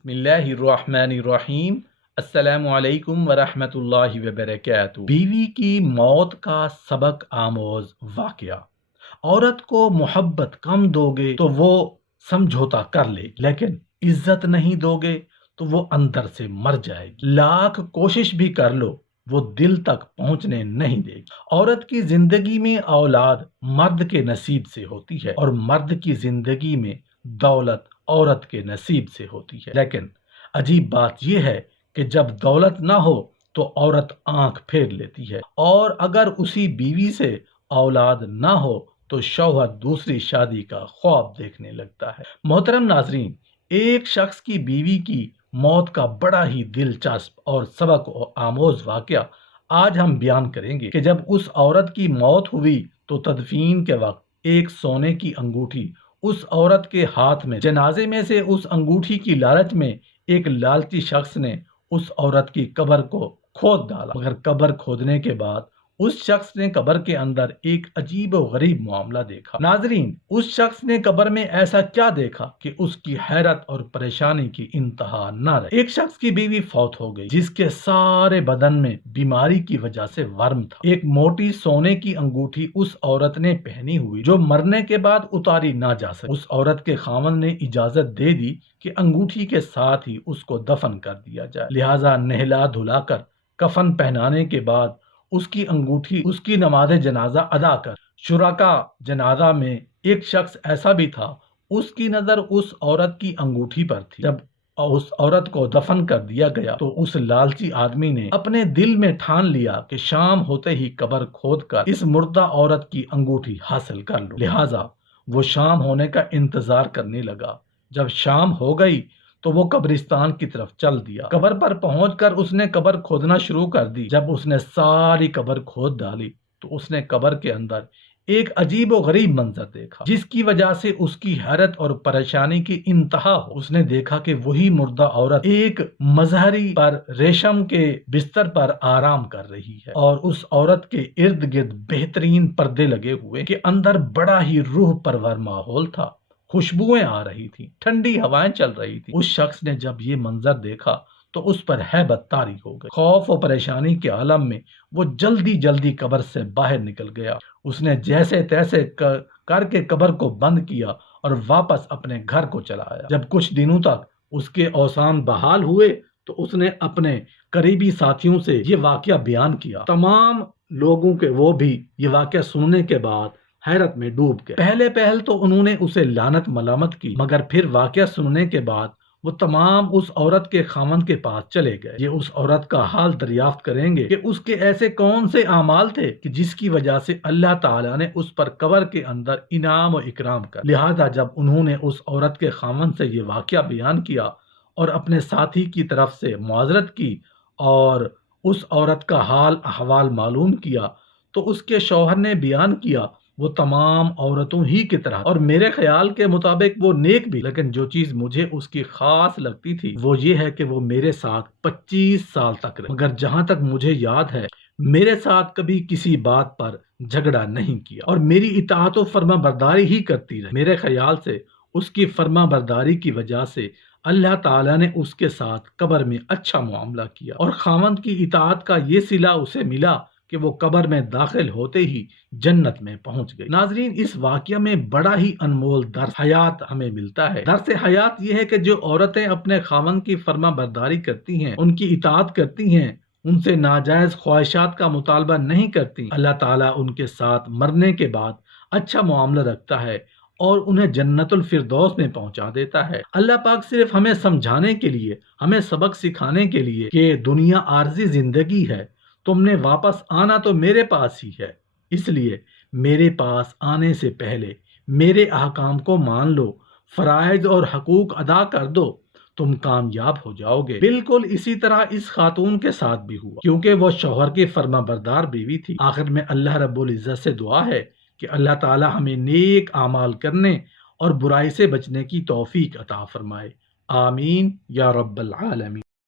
بسم اللہ الرحمن الرحیم۔ السلام علیکم ورحمۃ اللہ وبرکاتہ۔ بیوی کی موت کا سبق آموز واقعہ۔ عورت کو محبت کم دو گے تو وہ سمجھوتا کر لے گی، لیکن عزت نہیں دو گے تو وہ اندر سے مر جائے گی۔ لاکھ کوشش بھی کر لو وہ دل تک پہنچنے نہیں دے گی۔ عورت کی زندگی میں اولاد مرد کے نصیب سے ہوتی ہے اور مرد کی زندگی میں دولت عورت کے نصیب سے ہوتی ہے، لیکن عجیب بات یہ ہے کہ جب دولت نہ ہو تو عورت آنکھ پھیر لیتی ہے، اور اگر اسی بیوی سے اولاد نہ ہو تو شوہر دوسری شادی کا خواب دیکھنے لگتا ہے۔ محترم ناظرین، ایک شخص کی بیوی کی موت کا بڑا ہی دلچسپ اور سبق آموز واقعہ آج ہم بیان کریں گے کہ جب اس عورت کی موت ہوئی تو تدفین کے وقت ایک سونے کی انگوٹھی اس عورت کے ہاتھ میں، جنازے میں سے اس انگوٹھی کی لالچ میں ایک لالچی شخص نے اس عورت کی قبر کو کھود ڈالا، مگر قبر کھودنے کے بعد اس شخص نے قبر کے اندر ایک عجیب و غریب معاملہ دیکھا۔ ناظرین، اس شخص نے قبر میں ایسا کیا دیکھا کہ اس کی حیرت اور پریشانی کی انتہا نہ رہی۔ ایک شخص کی بیوی فوت ہو گئی جس کے سارے بدن میں بیماری کی وجہ سے ورم تھا۔ ایک موٹی سونے کی انگوٹھی اس عورت نے پہنی ہوئی جو مرنے کے بعد اتاری نہ جا سکی۔ اس عورت کے خاوند نے اجازت دے دی کہ انگوٹھی کے ساتھ ہی اس کو دفن کر دیا جائے، لہٰذا نہلا دھلا کر کفن پہنانے کے بعد اس کی انگوٹھی اس کی نماز جنازہ ادا کر۔ شرکا جنازہ میں ایک شخص ایسا بھی تھا، اس کی نظر اس عورت کی انگوٹھی پر تھی۔ جب اس عورت کو دفن کر دیا گیا تو اس لالچی آدمی نے اپنے دل میں ٹھان لیا کہ شام ہوتے ہی قبر کھود کر اس مردہ عورت کی انگوٹھی حاصل کر لوں، لہٰذا وہ شام ہونے کا انتظار کرنے لگا۔ جب شام ہو گئی تو وہ قبرستان کی طرف چل دیا۔ قبر پر پہنچ کر اس نے قبر کھودنا شروع کر دی۔ جب اس نے ساری قبر کھود ڈالی تو اس نے قبر کے اندر ایک عجیب و غریب منظر دیکھا جس کی وجہ سے اس کی حیرت اور پریشانی کی انتہا ہو۔ اس نے دیکھا کہ وہی مردہ عورت ایک مظہری پر ریشم کے بستر پر آرام کر رہی ہے، اور اس عورت کے ارد گرد بہترین پردے لگے ہوئے کہ اندر بڑا ہی روح پرور ماحول تھا۔ خوشبوئیں آ رہی تھیں، ٹھنڈی ہوائیں چل رہی تھیں۔ اس شخص نے جب یہ منظر دیکھا تو اس پر ہیبت طاری ہو گئی۔ خوف و پریشانی کے عالم میں وہ جلدی جلدی قبر سے باہر نکل گیا۔ اس نے جیسے تیسے کر کے قبر کو بند کیا اور واپس اپنے گھر کو چلا آیا۔ جب کچھ دنوں تک اس کے اوسان بحال ہوئے تو اس نے اپنے قریبی ساتھیوں سے یہ واقعہ بیان کیا۔ تمام لوگوں کے وہ بھی یہ واقعہ سننے کے بعد حیرت میں ڈوب گئے۔ پہل تو انہوں نے اسے لعنت ملامت کی، مگر پھر واقعہ سننے کے بعد وہ تمام اس عورت کے خاوند کے پاس چلے گئے۔ یہ اس عورت کا حال دریافت کریں گے کہ اس کے ایسے کون سے اعمال تھے کہ جس کی وجہ سے اللہ تعالیٰ نے اس پر قبر کے اندر انعام و اکرام کر۔ لہٰذا جب انہوں نے اس عورت کے خاوند سے یہ واقعہ بیان کیا اور اپنے ساتھی کی طرف سے معذرت کی اور اس عورت کا حال احوال معلوم کیا تو اس کے شوہر نے بیان کیا وہ تمام عورتوں ہی کی طرح، اور میرے خیال کے مطابق وہ نیک بھی، لیکن جو چیز مجھے اس کی خاص لگتی تھی وہ یہ ہے کہ وہ میرے ساتھ 25 سال تک رہی، مگر جہاں تک مجھے یاد ہے میرے ساتھ کبھی کسی بات پر جھگڑا نہیں کیا اور میری اطاعت و فرما برداری ہی کرتی رہی۔ میرے خیال سے اس کی فرما برداری کی وجہ سے اللہ تعالیٰ نے اس کے ساتھ قبر میں اچھا معاملہ کیا، اور خاوند کی اطاعت کا یہ صلہ اسے ملا کہ وہ قبر میں داخل ہوتے ہی جنت میں پہنچ گئی۔ ناظرین، اس واقعہ میں بڑا ہی انمول درس حیات ہمیں ملتا ہے۔ درس حیات یہ ہے کہ جو عورتیں اپنے خاوند کی فرما برداری کرتی ہیں، ان کی اطاعت کرتی ہیں، ان سے ناجائز خواہشات کا مطالبہ نہیں کرتی، اللہ تعالیٰ ان کے ساتھ مرنے کے بعد اچھا معاملہ رکھتا ہے اور انہیں جنت الفردوس میں پہنچا دیتا ہے۔ اللہ پاک صرف ہمیں سمجھانے کے لیے، ہمیں سبق سکھانے کے لیے کہ دنیا عارضی زندگی ہے، تم نے واپس آنا تو میرے پاس ہی ہے، اس لیے میرے پاس آنے سے پہلے میرے احکام کو مان لو، فرائض اور حقوق ادا کر دو، تم کامیاب ہو جاؤ گے۔ بالکل اسی طرح اس خاتون کے ساتھ بھی ہوا، کیونکہ وہ شوہر کی فرما بردار بیوی تھی۔ آخر میں اللہ رب العزت سے دعا ہے کہ اللہ تعالی ہمیں نیک اعمال کرنے اور برائی سے بچنے کی توفیق عطا فرمائے۔ آمین یا رب العالمین۔